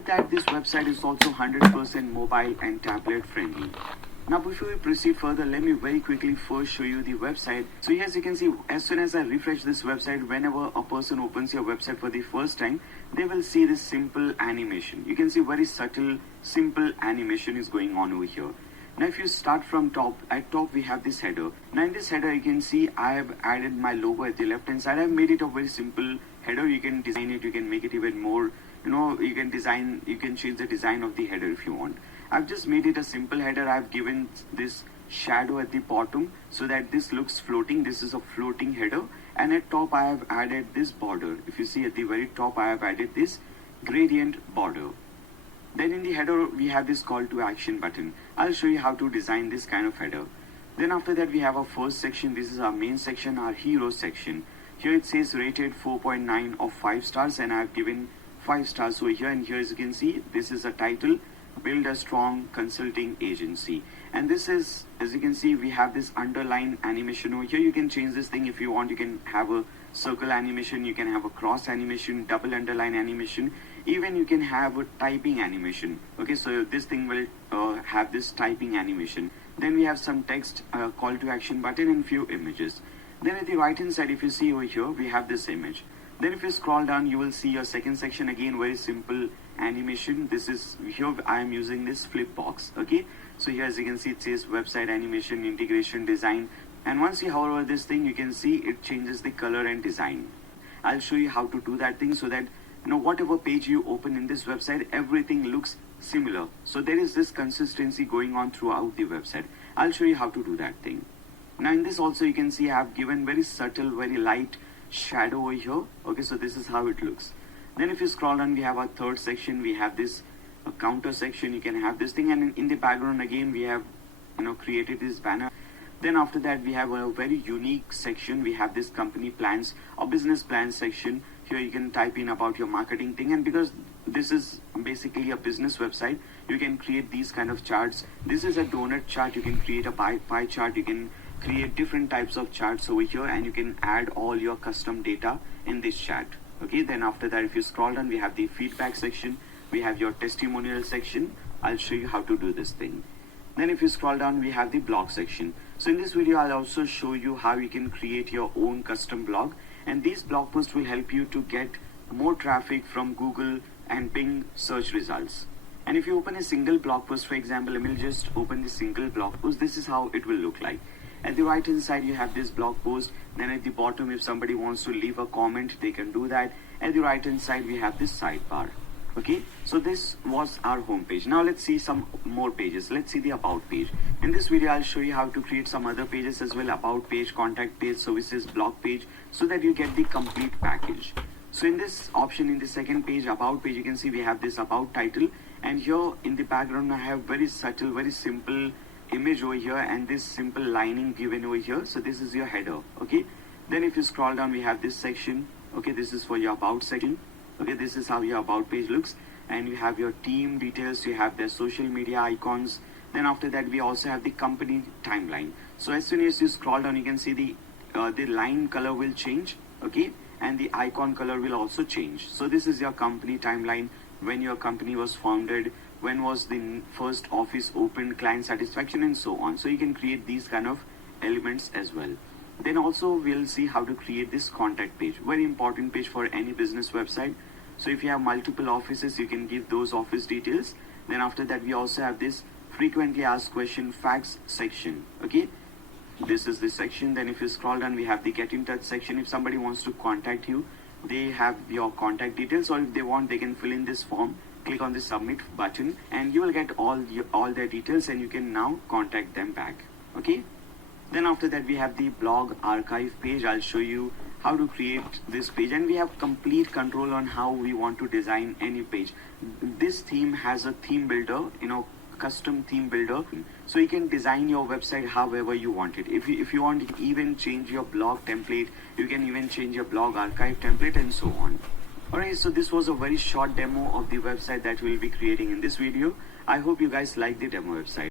with that, this website is also 100% mobile and tablet friendly. Now before we proceed further, let me very quickly first show you the website. So as you can see, as soon as I refresh this website, whenever a person opens your website for the first time, they will see this simple animation. You can see very subtle, simple animation is going on over here. Now if you start from top, at top we have this header. Now in this header you can see I have added my logo at the left hand side. I have made it a very simple header. You can design it, you can make it even more, you can change the design of the header if you want. I've just made it a simple header. I've given this shadow at the bottom so that this looks floating. This is a floating header, and at top I have added this border. If you see at the very top, I have added this gradient border. Then in the header we have this call to action button. I'll show you how to design this kind of header. Then after that we have our first section. This is our main section, our hero section. Here it says rated 4.9 of 5 stars, and I've given 5 stars over here. And here as you can see, this is a title, build a strong consulting agency. And this is, as you can see, we have this underline animation over here. You can change this thing if you want. You can have a circle animation, you can have a cross animation, double underline animation, even you can have a typing animation. Okay, so this thing will have this typing animation. Then we have some text, call to action button, and few images. Then at the right hand side, if you see over here, we have this image. Then if you scroll down, you will see your second section. Again, very simple animation. This is here I am using this flip box. Okay, so here as you can see, it says website animation, integration, design, and once you hover over this thing, you can see it changes the color and design. I'll show you how to do that thing so that whatever page you open in this website, everything looks similar. So there is this consistency going on throughout the website. I'll show you how to do that thing. Now in this also you can see I have given very subtle, very light shadow over here. Okay, so this is how it looks. Then if you scroll down, we have our third section. We have this counter section. You can have this thing, and in the background again we have created this banner. Then after that we have a very unique section. We have this company plans or business plans section. Here you can type in about your marketing thing, and because this is basically a business website, you can create these kind of charts. This is a donut chart. You can create a pie chart. You can create different types of charts over here, and you can add all your custom data in this chart. Okay, then after that if you scroll down, we have the feedback section. We have your testimonial section. I'll show you how to do this thing. Then if you scroll down, we have the blog section. So in this video I'll also show you how you can create your own custom blog, and these blog posts will help you to get more traffic from Google and Bing search results. And if you open a single blog post, for example, let me just open the single blog post. This is how it will look like. At the right hand side you have this blog post. Then at the bottom, if somebody wants to leave a comment, they can do that. At the right hand side we have this sidebar. Okay, so this was our home page. Now let's see some more pages. Let's see the about page. In this video I'll show you how to create some other pages as well: about page, contact page, services, blog page, so that you get the complete package. So in this option, in the second page, about page, you can see we have this about title, and here in the background I have very subtle, very simple image over here, and this simple lining given over here. So this is your header. Okay, then if you scroll down, we have this section. Okay, this is for your about section. Okay, this is how your about page looks, and you have your team details, you have their social media icons. Then after that we also have the company timeline. So as soon as you scroll down, you can see the line color will change. Okay, and the icon color will also change. So this is your company timeline, when your company was founded, when was the first office opened, client satisfaction, and so on. So you can create these kind of elements as well. Then also we'll see how to create this contact page, very important page for any business website. So if you have multiple offices, you can give those office details. Then after that we also have this frequently asked question facts section. Okay, this is the section. Then if you scroll down, we have the get in touch section. If somebody wants to contact you, they have your contact details, or if they want, they can fill in this form, click on the submit button, and you will get all their details, and you can now contact them back. Okay, then after that we have the blog archive page. I'll show you how to create this page, and we have complete control on how we want to design any page. This theme has a theme builder, custom theme builder, so you can design your website however you want it. If you want to even change your blog template, you can even change your blog archive template, and so on. Alright, so this was a very short demo of the website that we'll be creating in this video. I hope you guys like the demo website.